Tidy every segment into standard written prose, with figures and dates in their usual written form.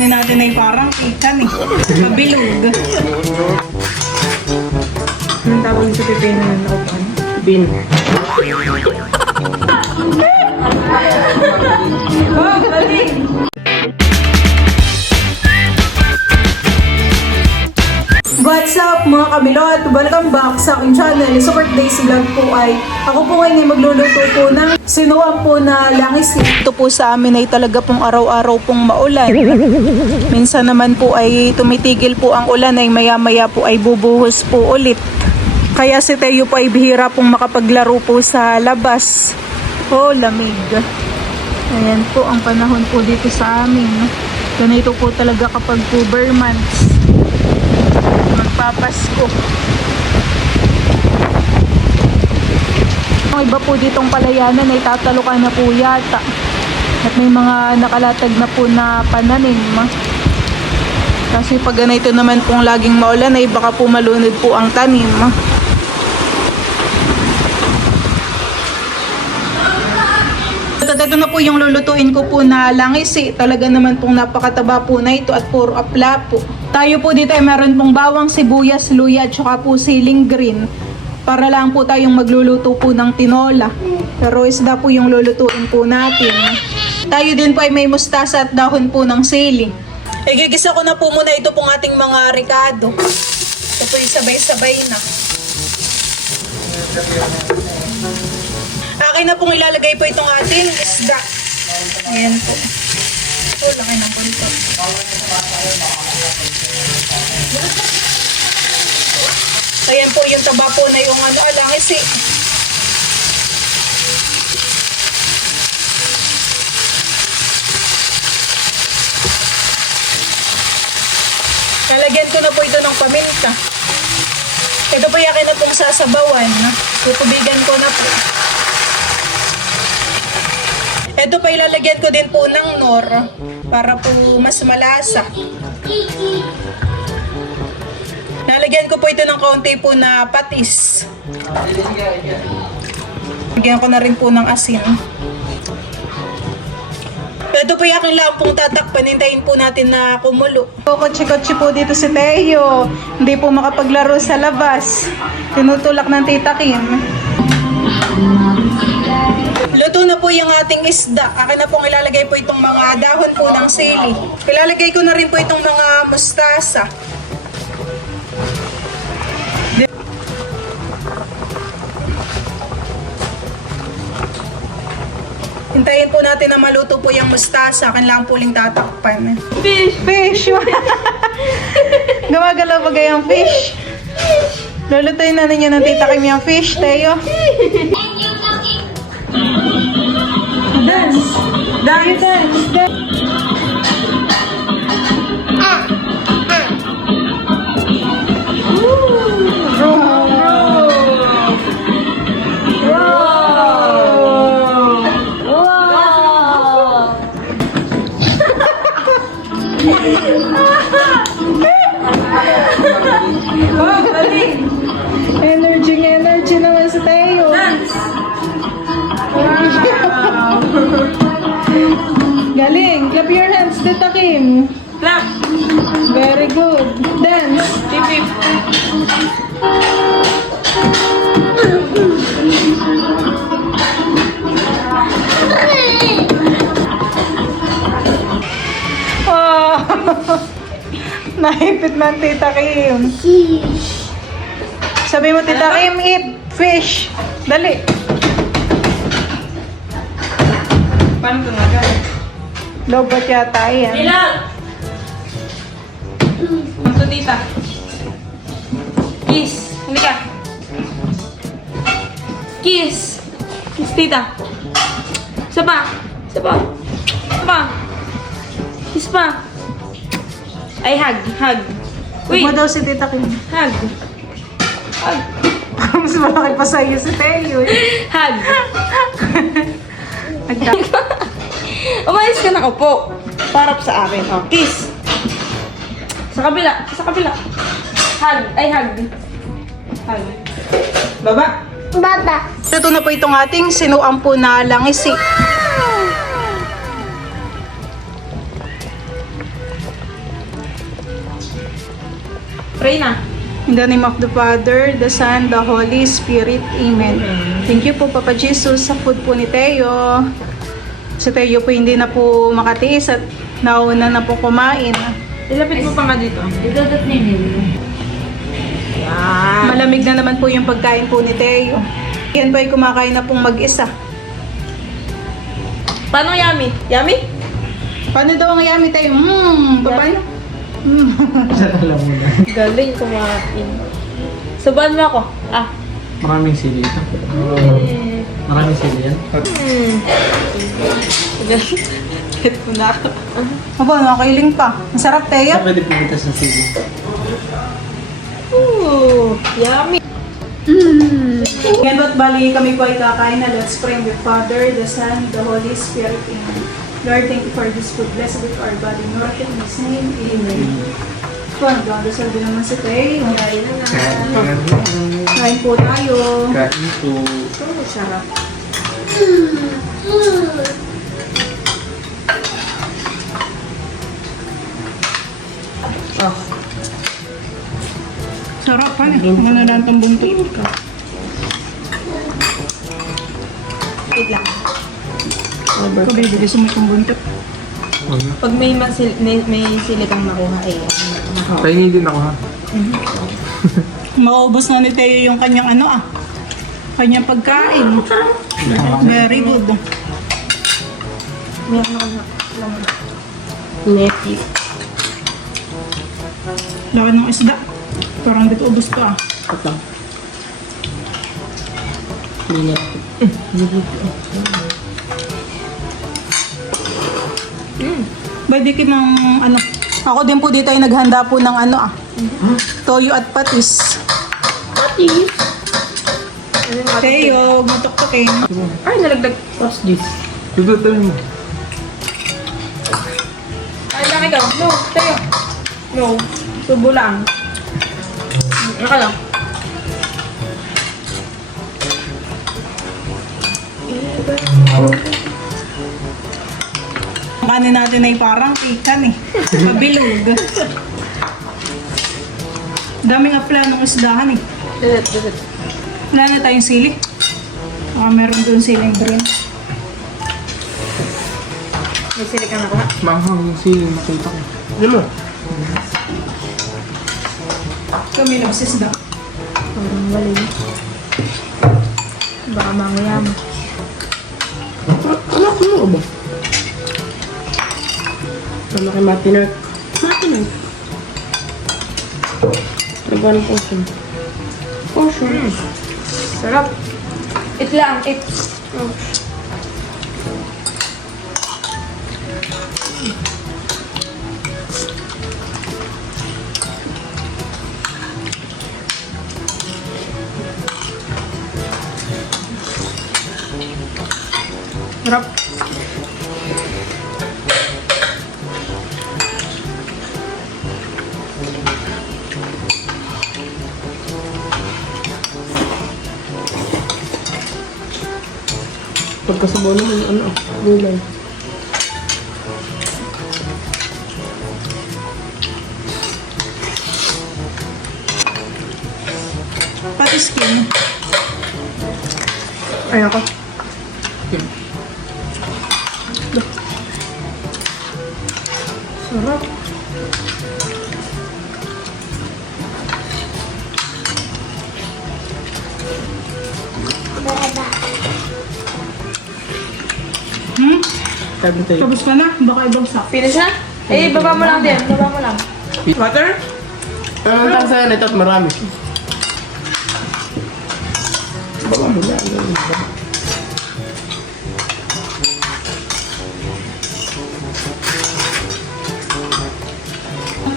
kanin natin ay parang ikan eh. Mabilog. Anong tawag sa pipino ng naupan? Bin. Oh, galing! What's up mga kabilot? Welcome back sa aking channel. Sa birthday vlog po ay ako po ngayon ay magluluto po ng sinuwang po na langis. Ito po sa amin ay talaga pong araw-araw pong maulan. Minsan naman po ay tumitigil po ang ulan ay maya-maya po ay bubuhos po ulit. Kaya si Teo po ay bihira pong makapaglaro po sa labas. Oh, lamig. Ayan po ang panahon po dito sa amin. Ganito po talaga kapag po bare months. Magpapasko. Ang iba po ditong palayanan ay tatalukan na po yata. At may mga nakalatag na po na pananim. Kasi pag ganito naman pong laging maulan ay baka po malunod po ang tanim. Ito na po yung lulutuin ko po na langis eh. Talaga naman pong napakataba po na ito at puro apla po. Tayo po dito ay meron pong bawang, sibuyas, luya at saka po siling green. Para lang po tayong magluluto po ng tinola. Pero isda po yung lulutuin po natin. Tayo din po ay may mustasa at dahon po ng sili. Igigisa ko na po muna ito pong ating mga ricado. Ito po yung sabay-sabay na. Akin na pong ilalagay po itong ating isda. Ayan po. Ito, laki ng palitot. Ayan po yung taba po na yung langis eh. Lalagyan ko na po ito ng paminta. Ito po yakin na pong sasabawan. Tutubigan ko na po. Ito pa ilalagyan ko din po ng nor para po mas malasa. Lalagyan ko po ito ng kaunti po na patis. Lagyan ko na rin po ng asin. Ito po yung aking lampong tatakpan. Hintayin po natin na kumulo. Kotse-kotse po dito si Teo. Hindi po makapaglaro sa labas. Tinutulak ng Tita Kim. Luto na po yung ating isda. Akin na pong ilalagay po itong mga dahon po ng sili. Ilalagay ko na rin po itong mga mustasa. Hintayin po natin na maluto po yung mustasa. Akin lang po uling tatakpan. Fish! Fish! Gumagalaw ba gayang fish? Lulutuin na ninyo ng Tita Kim yung fish, Teo. Dance! Dance! Dance! Dance! Wow, galing! Energy naman sa tayo. Dance! Wow! Galing! Clap your hands, Tita Kim. Clap! Very good. Dance! Hip hip! Oh! Nahipit man Tita Kim. Sabi mo Tita Kim, eat fish. Dali. Paano ito nga? Lobot yata yan. Nilang! Ito Tita. Kiss. Hindi ka. Kiss. Kiss Tita. Isa pa. Isa pa. Isa pa. Kiss pa. Ay, hug. Hug. Wait. Huwag mo daw si Tita Kim. Hug. Hug. Mas malaki pa sa'yo si Teo. Hug. Umayos ka na upo. Parap sa akin. Oh, kiss. Sa kabila. Sa kabila. Hug. Ay, hug. Hug. Baba. Baba. Ito na po itong ating sinuang po na langis. Pray na. In the name of the Father, the Son, the Holy Spirit. Amen. Thank you po, Papa Jesus, sa food po ni Teo. Si Teo po hindi na po makatiis at nauna na po kumain. Ilapit mo pa nga dito. Idodot na yun. Yan. Malamig na naman po yung pagkain po ni Teo. Yan po ay kumakain na pong mag-isa. Paano yummy? Yummy? Paano daw ang yummy, Teo? Paano? Alam mo na. Galing kumain. Subuhan mo ako. Ah. Maraming sili ito. Maraming sili yan. Hit mo na ako. Aba, nakailing pa. Masarap, Teo. Saan pwede pumitas ng sili? Ooh, yummy. Yan ba't bali kami po ay kakain na let's pray with Father, the Son, the Holy Spirit. Amen. Lord, thank you for this food. Blessed with our body. Nourish it in His name. Amen. Po, nagdadasal din naman si Teo. Kain po tayo. Kain po. So, sarap. Oh. Sarap pa niya. Ano na lang itong buntot ka. Wait lang. Ikaw, baby, gusto mo itong buntot. Pag may sili kang makuha eh. Kainin din ako ha. Maubos na ni Teo yung kanyang kanyang pagkain. Very good. Meron ako na. Neti. Laki ng isda. Parang dito ubos to Ito. Linet. Pwede kinang Ako din po dito ay naghanda po ng toyo at patis. Patis. Teo, matuktukin. Ay, nalagdag. What's this? Tututuloy mo. Ay, lang ikaw. No, tayo. No. Subo lang. Ano lang? Ang kanin natin ay parang ikan Mabilog. Daming apla ng isdahan Dudut. Wala na tayong sili. Meron doon siling green. May sili kang nakuha. Manghang yung sili nakita ko. Ano mo? Kami nagsisda. Parang wali. Baka manguyam. Anak mo ba? Ano kay Martiner? Martiner. Nagwan po siya. Sarap. It lang, it. Oh. Sarap. Pagkasabaw naman, gulay. Patis skin. Ayoko. Sarap. Sabi tayo. Tapos ka na? Baka ibang sak. Finish na? Eh, baba mo lang din. Baba mo lang. Water? Anong tangsa yan? Ito at marami. Baka mo na.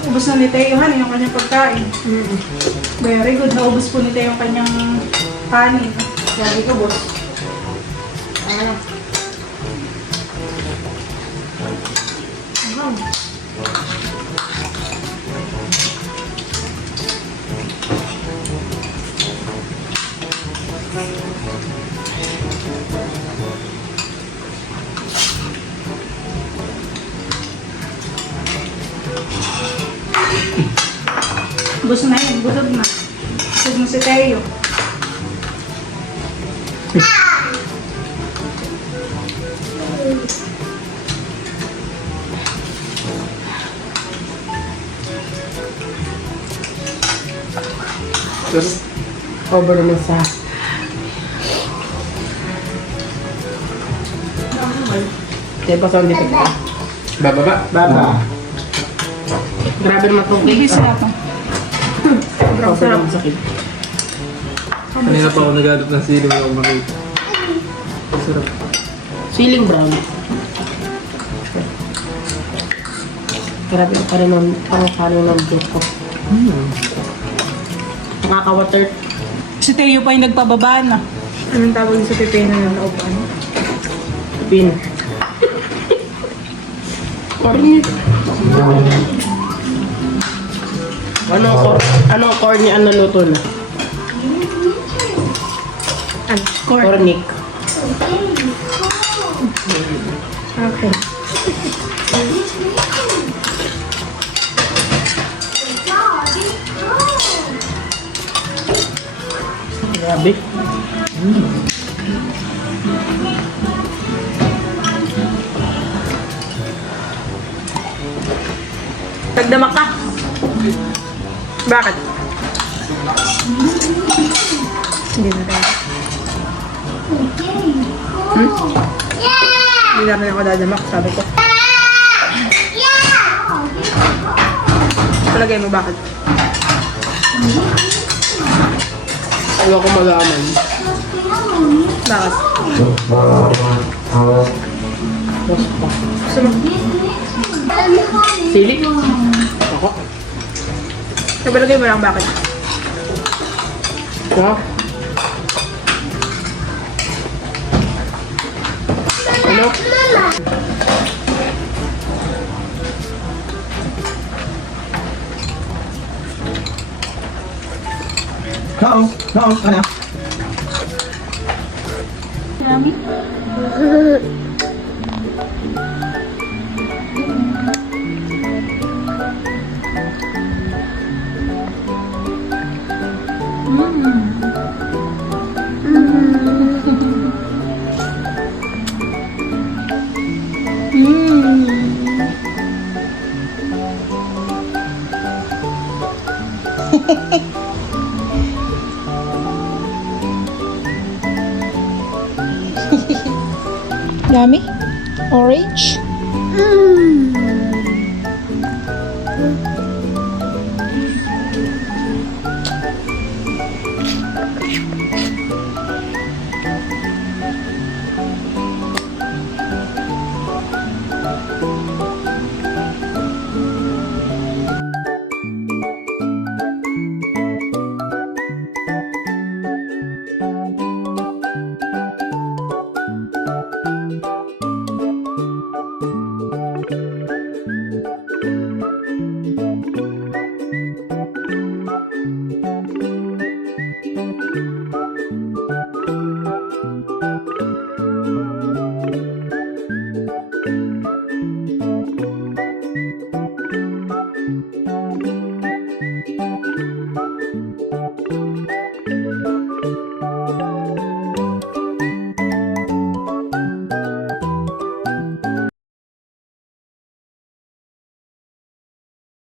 Ubus na ni Teo yung kanyang pagkain. Very good. Naubos po ni Teo yung kanyang kanin. Sabi ko, boss. Ano? Bus na yun, busog na. Busog na si Teo. Tapos, over naman sa... Kaya pa saan dito? Bababa? Baba. Grabe naman itong cake. Bigis na ito. Sobrang sarap. Sakit. Kanina pa ako nag-adap ng sili mo ako makita. Sarap. Ceiling brown. Grabe pa rin ang pangkano ng jet ko. Nakaka-water. Si Teo pa yung nagpababa na. Anong tawag sa pipino ng naupan? Pin. Corny. Anong corny ang naluto na? Ano? Cornic. Okay. Grabe. Nagdamak ka. Bakit? Hindi na tayo. Hindi namin ako dadamak, sabi ko. Palagay mo bakit? Ayaw ko malaman. Bakit? Basta. Gusto mo? Sili? Ako. Palagay mo lang bakit? Ha? Ano? Ano? Yummy? Orange?